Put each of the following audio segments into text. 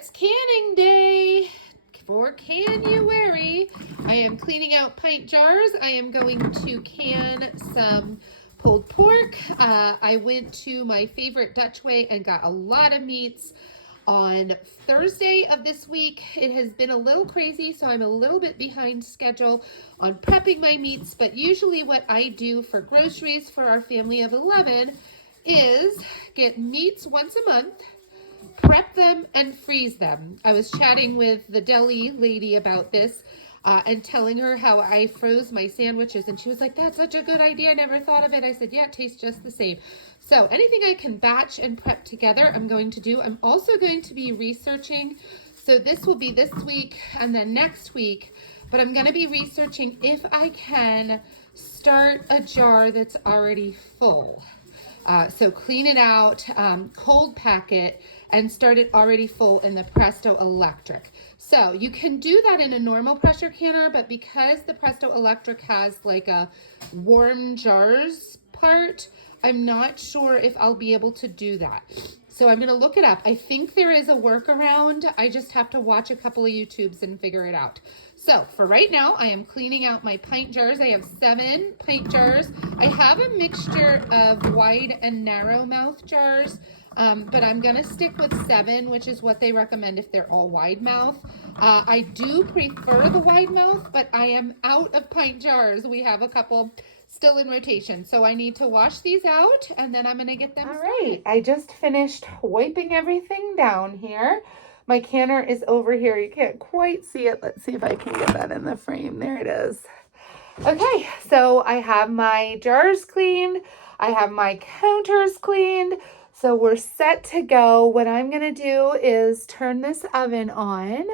it's canning day for Canuary. I am cleaning out pint jars. I am going to can some pulled pork. I went to my favorite Dutch way and got a lot of meats on Thursday of this week. It has been a little crazy, so I'm a little bit behind schedule on prepping my meats, but usually what I do for groceries for our family of 11 is get meats once a month, prep them, and freeze them. I was chatting with the deli lady about this and telling her how I froze my sandwiches, and she was like, that's such a good idea. I never thought of it. I said, yeah, it tastes just the same. So anything I can batch and prep together, I'm going to do. I'm also going to be researching. So this will be this week and then next week, but I'm going to be researching if I can start a jar that's already full. So clean it out, cold pack it, and start it already full in the Presto Electric. So you can do that in a normal pressure canner, but because the Presto Electric has like a warm jars part, I'm not sure if I'll be able to do that. So I'm going to look it up. I think there is a workaround. I just have to watch a couple of YouTubes and figure it out. So for right now, I am cleaning out my pint jars. I have 7 pint jars. I have a mixture of wide and narrow mouth jars, but I'm going to stick with 7, which is what they recommend if they're all wide mouth. I do prefer the wide mouth, but I am out of pint jars. We have a couple still in rotation, so I need to wash these out, and then I'm going to get them started. All right, I just finished wiping everything down here. My canner is over here. You can't quite see it. Let's see if I can get that in the frame. There it is. Okay, so I have my jars cleaned. I have my counters cleaned. So we're set to go. What I'm going to do is turn this oven on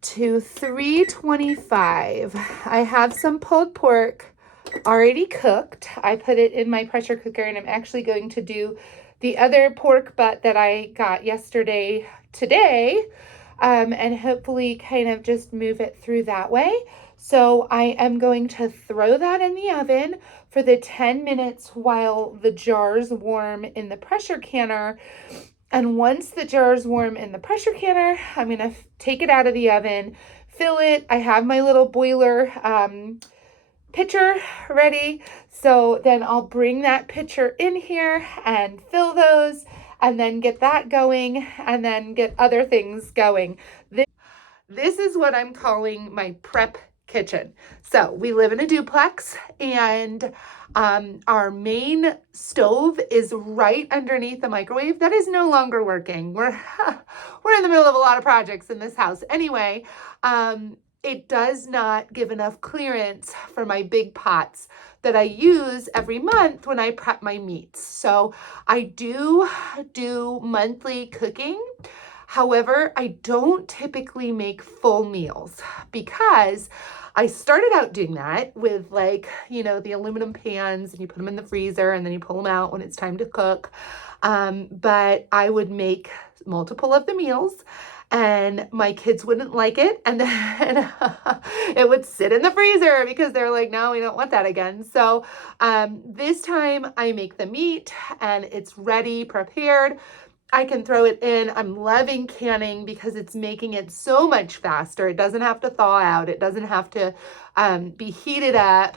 to 325. I have some pulled pork already cooked. I put it in my pressure cooker, and I'm actually going to do the other pork butt that I got yesterday today, and hopefully kind of just move it through that way. So I am going to throw that in the oven for the 10 minutes while the jars warm in the pressure canner. And once the jar's warm in the pressure canner, I'm going to take it out of the oven, fill it. I have my little boiler pitcher ready. So then I'll bring that pitcher in here and fill those, and then get that going, and then get other things going. This is what I'm calling my prep kitchen. So we live in a duplex, and our main stove is right underneath the microwave. That is no longer working. We're in the middle of a lot of projects in this house. Anyway, it does not give enough clearance for my big pots that I use every month when I prep my meats. So I do monthly cooking. However, I don't typically make full meals because I started out doing that with, like, you know, the aluminum pans, and you put them in the freezer and then you pull them out when it's time to cook. But I would make multiple of the meals, and my kids wouldn't like it, and then it would sit in the freezer because they're like, no, we don't want that again. So this time I make the meat and it's ready, prepared. I can throw it in. I'm loving canning because it's making it so much faster. It doesn't have to thaw out. It doesn't have to be heated up.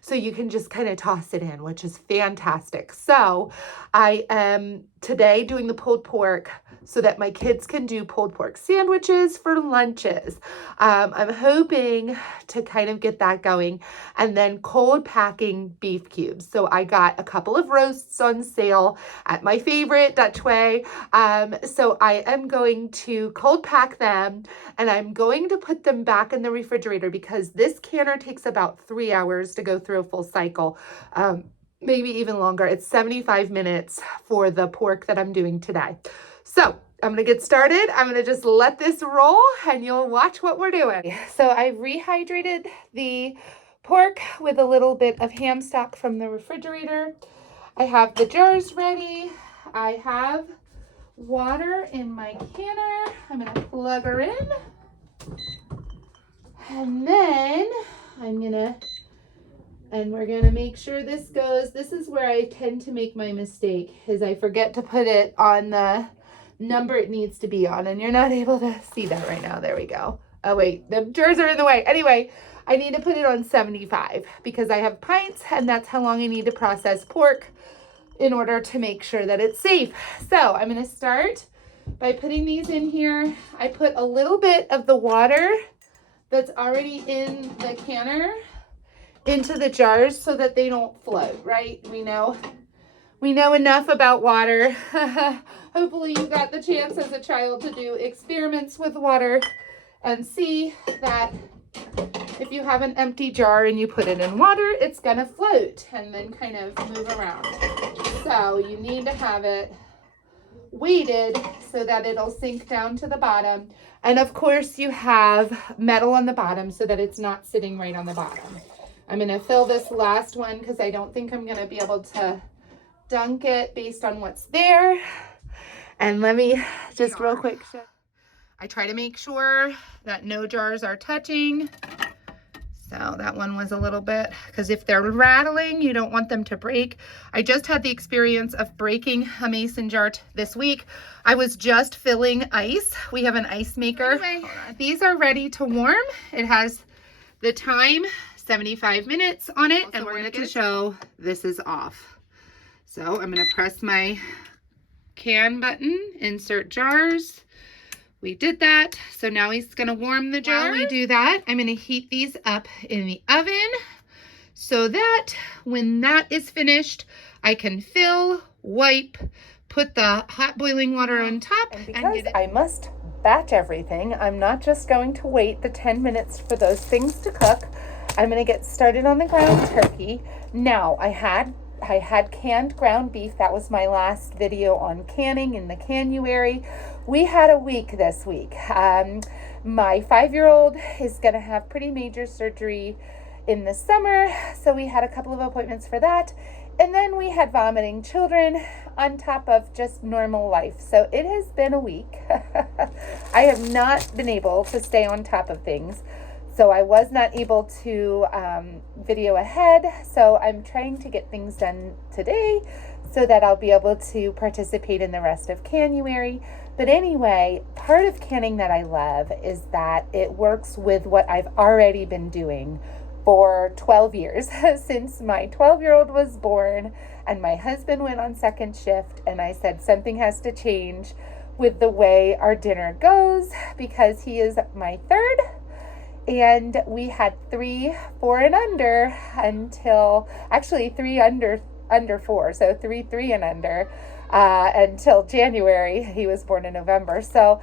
So you can just kind of toss it in, which is fantastic. So I am today doing the pulled pork so that my kids can do pulled pork sandwiches for lunches. I'm hoping to kind of get that going, and then cold packing beef cubes. So I got a couple of roasts on sale at my favorite Dutch way. So I am going to cold pack them, and I'm going to put them back in the refrigerator because this canner takes about 3 hours to go through a full cycle. Maybe even longer. It's 75 minutes for the pork that I'm doing today. So I'm going to get started. I'm going to just let this roll and you'll watch what we're doing. So I rehydrated the pork with a little bit of ham stock from the refrigerator. I have the jars ready. I have water in my canner. I'm going to plug her in. And then we're going to make sure this goes. This is where I tend to make my mistake, is I forget to put it on the number it needs to be on. And you're not able to see that right now. There we go. Oh, wait, the jars are in the way. Anyway, I need to put it on 75 because I have pints, and that's how long I need to process pork in order to make sure that it's safe. So I'm going to start by putting these in here. I put a little bit of the water that's already in the canner into the jars so that they don't float, right? We know enough about water. Hopefully you got the chance as a child to do experiments with water and see that if you have an empty jar and you put it in water, it's gonna float and then kind of move around. So you need to have it weighted so that it'll sink down to the bottom. And of course you have metal on the bottom so that it's not sitting right on the bottom. I'm gonna fill this last one because I don't think I'm gonna be able to dunk it based on what's there. And let me just real quick show. I try to make sure that no jars are touching. So that one was a little bit, because if they're rattling, you don't want them to break. I just had the experience of breaking a mason jar this week. I was just filling ice. We have an ice maker. Anyway, these are ready to warm. It has the time, 75 minutes on it, and we're going to show this is off. So I'm going to press my can button, insert jars. We did that. So now he's going to warm the jar. While we do that, I'm going to heat these up in the oven so that when that is finished, I can fill, wipe, put the hot boiling water on top. And because I must batch everything, I'm not just going to wait the 10 minutes for those things to cook. I'm going to get started on the ground turkey. Now, I had canned ground beef. That was my last video on canning in the Canuary. We had a week this week. My 5-year-old is going to have pretty major surgery in the summer, so we had a couple of appointments for that. And then we had vomiting children on top of just normal life. So it has been a week. I have not been able to stay on top of things. So I was not able to video ahead. So I'm trying to get things done today so that I'll be able to participate in the rest of Canuary. But anyway, part of canning that I love is that it works with what I've already been doing for 12 years since my 12-year-old was born and my husband went on second shift, and I said something has to change with the way our dinner goes because he is my third. And we had 3, 4 and under until, actually 3 under 4, so 3 and under until January. He was born in November, so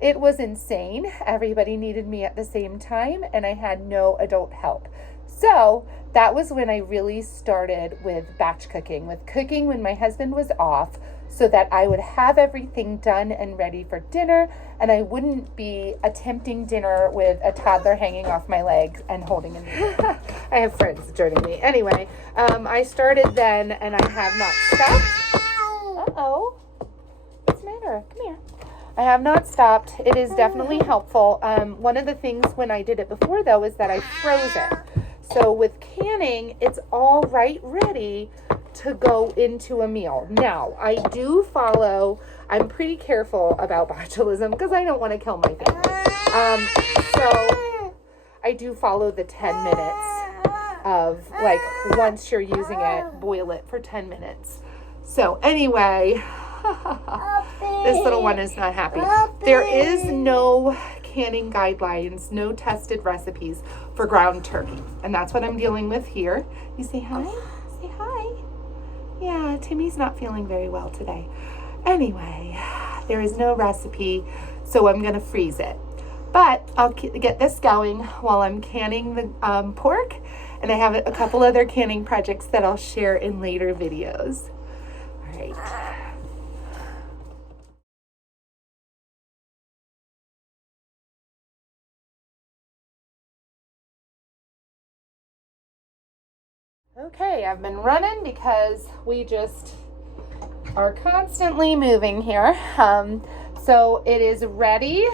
it was insane. Everybody needed me at the same time, and I had no adult help. So that was when I really started with batch cooking, when my husband was off, so that I would have everything done and ready for dinner, and I wouldn't be attempting dinner with a toddler hanging off my legs and holding a meal. I have friends joining me. Anyway, I started then, and I have not stopped. Uh-oh. What's the matter? Come here. I have not stopped. It is definitely helpful. One of the things when I did it before, though, is that I froze it. So with canning, it's all right ready to go into a meal. Now, I do follow, I'm pretty careful about botulism because I don't want to kill my family. So I do follow the 10 minutes of, like, once you're using it, boil it for 10 minutes. So anyway, this little one is not happy. There is no canning guidelines, no tested recipes for ground turkey. And that's what I'm dealing with here. You say hi? Say hi. Yeah, Timmy's not feeling very well today. Anyway, there is no recipe, so I'm going to freeze it. But I'll get this going while I'm canning the pork. And I have a couple other canning projects that I'll share in later videos. All right. Okay, I've been running because we just are constantly moving here. So it is ready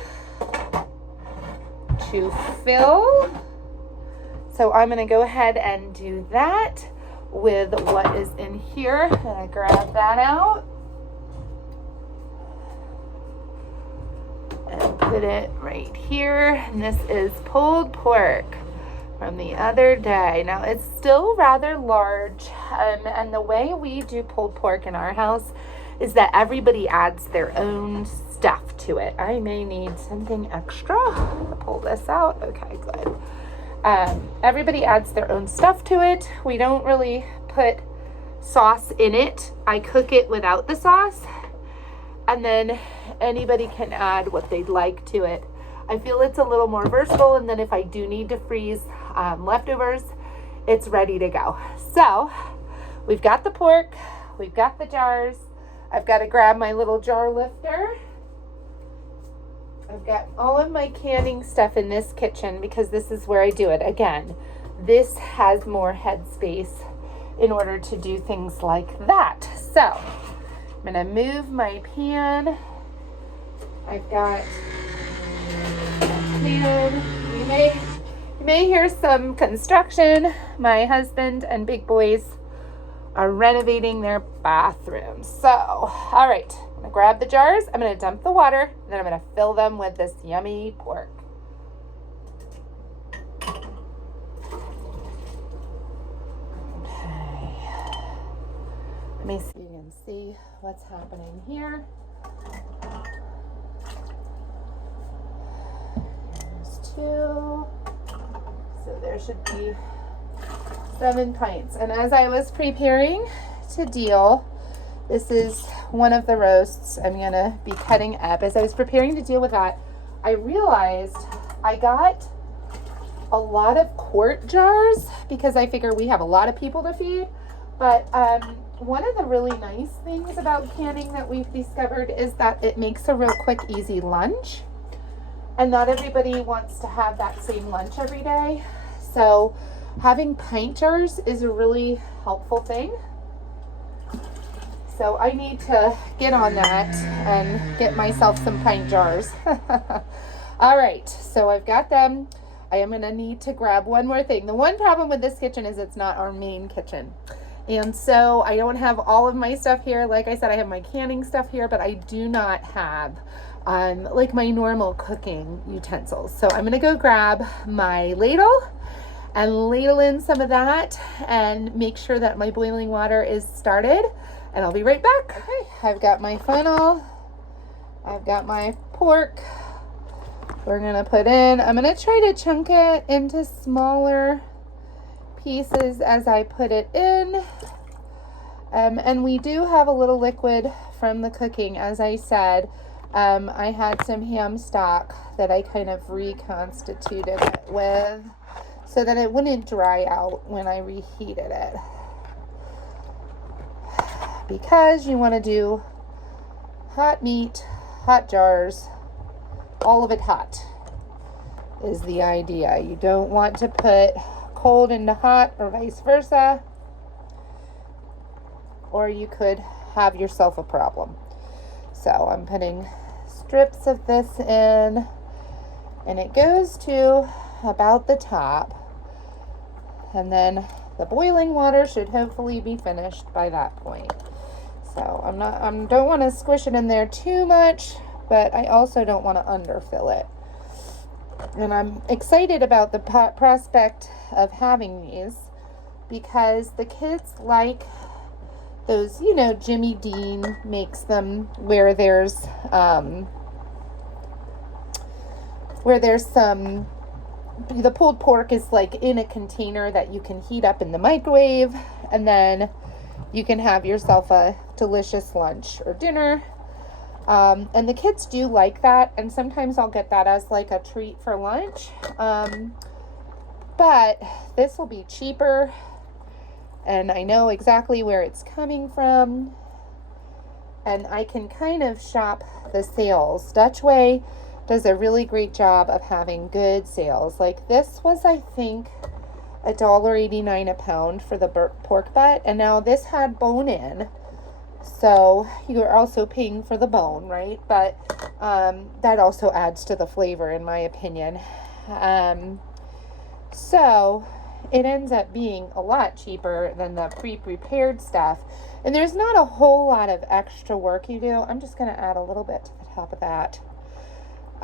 to fill. So I'm going to go ahead and do that with what is in here. I'm going to grab that out. put it right here. And this is pulled pork from the other day. Now it's still rather large, and the way we do pulled pork in our house is that everybody adds their own stuff to it. I may need something extra to pull this out. Okay, good. Everybody adds their own stuff to it. We don't really put sauce in it. I cook it without the sauce, and then anybody can add what they'd like to it. I feel it's a little more versatile, and then if I do need to freeze leftovers, it's ready to go. So we've got the pork, we've got the jars. I've got to grab my little jar lifter. I've got all of my canning stuff in this kitchen because this is where I do it. Again, this has more headspace in order to do things like that. So I'm going to move my pan. I've got a pan. You may hear some construction. My husband and big boys are renovating their bathrooms. So, all right, I'm gonna grab the jars. I'm gonna dump the water, then I'm gonna fill them with this yummy pork. Okay. Let me see. You can see what's happening here. There's 2. So there should be 7 pints. And as I was preparing to deal, this is one of the roasts I'm gonna be cutting up. As I was preparing to deal with that, I realized I got a lot of quart jars because I figure we have a lot of people to feed. But one of the really nice things about canning that we've discovered is that it makes a real quick, easy lunch. And not everybody wants to have that same lunch every day. So having pint jars is a really helpful thing. So I need to get on that and get myself some pint jars. All right, so I've got them. I am gonna need to grab one more thing. The one problem with this kitchen is it's not our main kitchen. And so I don't have all of my stuff here. Like I said, I have my canning stuff here, but I do not have like my normal cooking utensils. So I'm gonna go grab my ladle and ladle in some of that and make sure that my boiling water is started, and I'll be right back. Okay, I've got my funnel, I've got my pork. We're gonna put in, I'm gonna try to chunk it into smaller pieces as I put it in. And we do have a little liquid from the cooking. As I said, I had some ham stock that I kind of reconstituted it with so that it wouldn't dry out when I reheated it. Because you want to do hot meat, hot jars, all of it hot is the idea. You don't want to put cold into hot or vice versa, or you could have yourself a problem. So I'm putting strips of this in, and it goes to about the top, and then the boiling water should hopefully be finished by that point. So I don't want to squish it in there too much, but I also don't want to underfill it. And I'm excited about the prospect of having these because the kids like those, you know, Jimmy Dean makes them where there's some, the pulled pork is like in a container that you can heat up in the microwave, and then you can have yourself a delicious lunch or dinner. And the kids do like that, and sometimes I'll get that as like a treat for lunch. But this will be cheaper, and I know exactly where it's coming from, and I can kind of shop the sales. Dutchway does a really great job of having good sales. Like this was, I think, $1.89 a pound for the pork butt, and now this had bone in. So you're also paying for the bone, right? But that also adds to the flavor, in my opinion. So it ends up being a lot cheaper than the pre-prepared stuff. And there's not a whole lot of extra work you do. I'm just going to add a little bit to the top of that.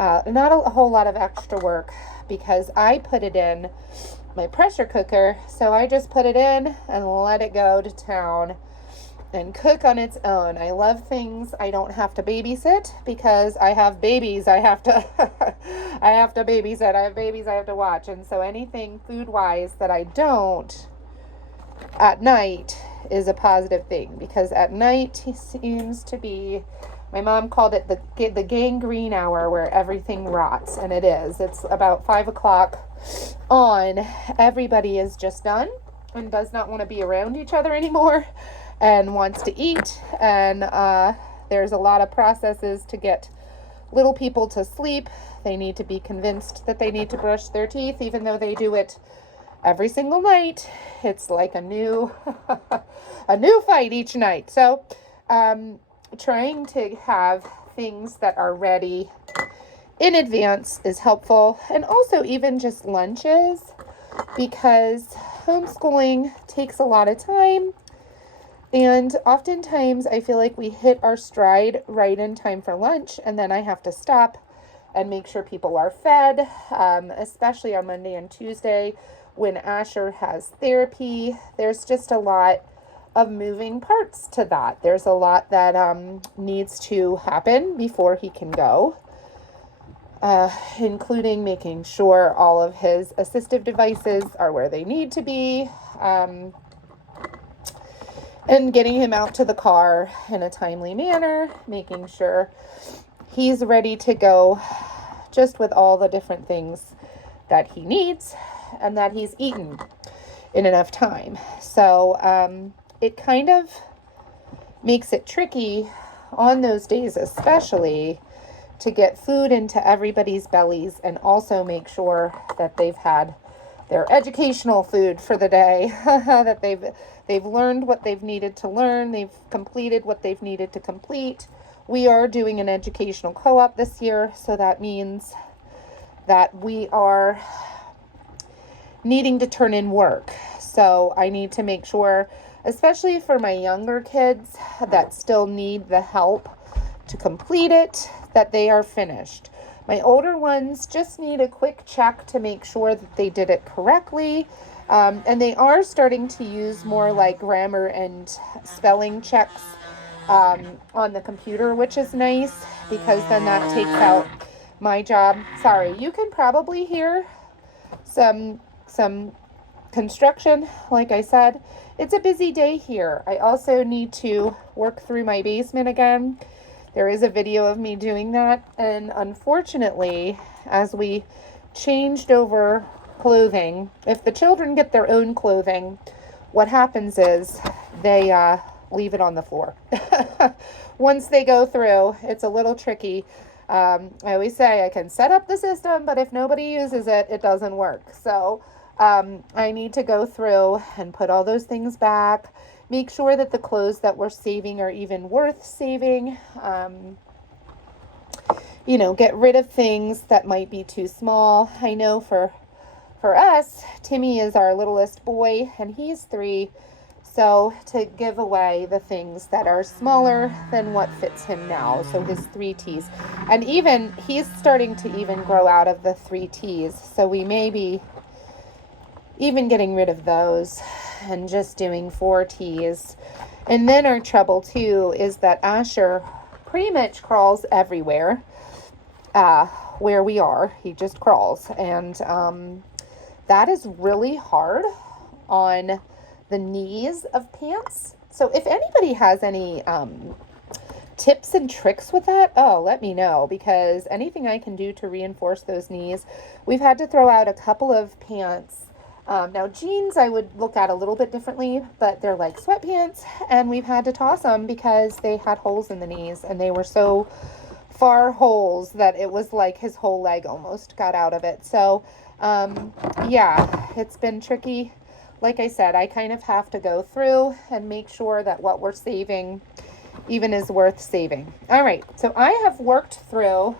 Not a whole lot of extra work because I put it in my pressure cooker. So I just put it in and let it go to town and cook on its own. I love things I don't have to babysit because I have babies I have to I have to babysit. I have babies I have to watch. And so anything food-wise that I don't at night is a positive thing, because at night seems to be, my mom called it the gangrene hour, where everything rots, and it is. It's about 5 o'clock on. Everybody is just done and does not want to be around each other anymore and wants to eat. And there's a lot of processes to get little people to sleep. They need to be convinced that they need to brush their teeth, even though they do it every single night. It's like a new a new fight each night. So trying to have things that are ready in advance is helpful. And also even just lunches, because homeschooling takes a lot of time. And oftentimes I feel like we hit our stride right in time for lunch, and then I have to stop and make sure people are fed, especially on Monday and Tuesday when Asher has therapy. There's just a lot of moving parts to that. There's a lot that needs to happen before he can go, including making sure all of his assistive devices are where they need to be, and getting him out to the car in a timely manner, making sure he's ready to go, just with all the different things that he needs and that he's eaten in enough time. So it kind of makes it tricky on those days, especially, to get food into everybody's bellies and also make sure that they've had their educational food for the day, that they've learned what they've needed to learn, they've completed what they've needed to complete. We are doing an educational co-op this year, so that means that we are needing to turn in work. So I need to make sure, especially for my younger kids that still need the help to complete it, that they are finished. My older ones just need a quick check to make sure that they did it correctly. And they are starting to use more like grammar and spelling checks on the computer, which is nice, because then that takes out my job. Sorry, you can probably hear some construction. Like I said, it's a busy day here. I also need to work through my basement again. There is a video of me doing that, and unfortunately, as we changed over clothing, if the children get their own clothing, what happens is they leave it on the floor. Once they go through, it's a little tricky. I always say I can set up the system, but if nobody uses it, it doesn't work. So I need to go through and put all those things back, make sure that the clothes that we're saving are even worth saving. Get rid of things that might be too small. I know for us, Timmy is our littlest boy, and he's 3. So to give away the things that are smaller than what fits him now. So his 3Ts. And even he's starting to even grow out of the 3Ts. So we may be even getting rid of those and just doing 4Ts. And then our trouble too is that Asher pretty much crawls everywhere where we are. He just crawls. And that is really hard on the knees of pants. So if anybody has any tips and tricks with that, let me know, because anything I can do to reinforce those knees. We've had to throw out a couple of pants. Now jeans I would look at a little bit differently, but they're like sweatpants, and we've had to toss them because they had holes in the knees, and they were so far holes that it was like his whole leg almost got out of it. So yeah, it's been tricky. Like I said, I kind of have to go through and make sure that what we're saving even is worth saving. All right, so I have worked through,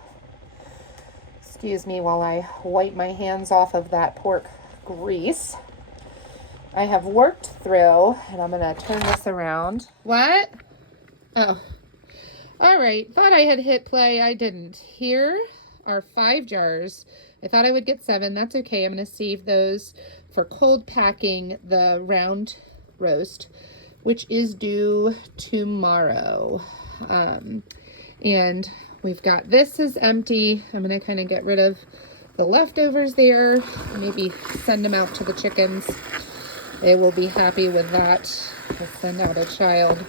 excuse me while I wipe my hands off of that pork grease. I have worked through, and I'm going to turn this around. What? Oh, all right. Thought I had hit play. I didn't. Here are 5 jars. I thought I would get 7. That's okay. I'm going to save those for cold packing the round roast, which is due tomorrow. And we've got, this is empty. I'm going to kind of get rid of the leftovers there. Maybe send them out to the chickens. They will be happy with that. I'll send out a child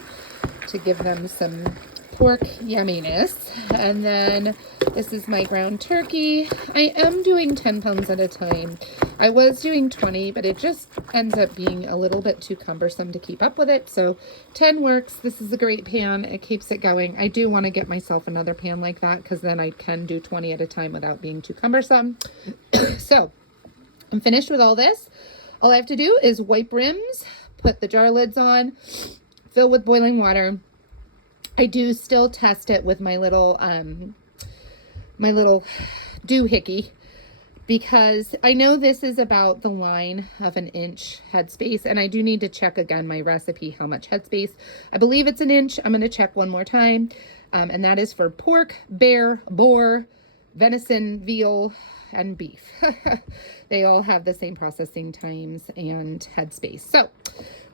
to give them some pork yumminess. And then this is my ground turkey. I am doing 10 pounds at a time. I was doing 20, but it just ends up being a little bit too cumbersome to keep up with it. So 10 works. This is a great pan. It keeps it going. I do want to get myself another pan like that, because then I can do 20 at a time without being too cumbersome. So I'm finished with all this. All I have to do is wipe rims, put the jar lids on, fill with boiling water. I do still test it with my little doohickey, because I know this is about the line of 1 inch headspace, and I do need to check again my recipe how much headspace. I believe it's 1 inch. I'm going to check one more time, and that is for pork, bear, boar, venison, veal, and beef. They all have the same processing times and headspace. So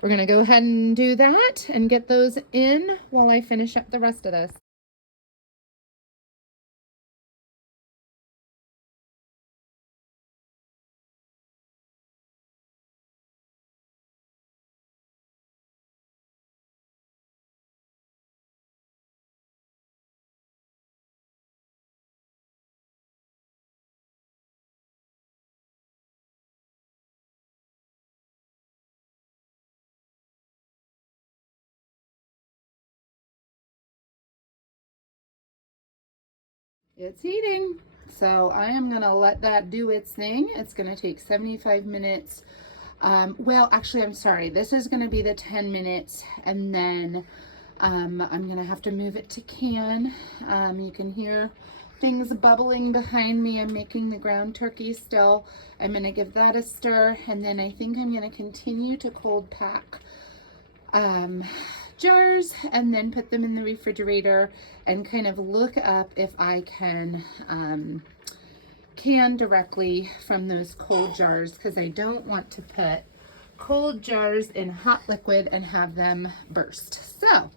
we're going to go ahead and do that and get those in while I finish up the rest of this. It's heating. So I am going to let that do its thing. It's going to take 75 minutes. Well, actually, I'm sorry. This is going to be the 10 minutes, and then I'm going to have to move it to can. You can hear things bubbling behind me. I'm making the ground turkey still. I'm going to give that a stir, and then I think I'm going to continue to cold pack jars and then put them in the refrigerator and kind of look up if I can directly from those cold jars, because I don't want to put cold jars in hot liquid and have them burst. So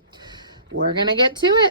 we're gonna get to it.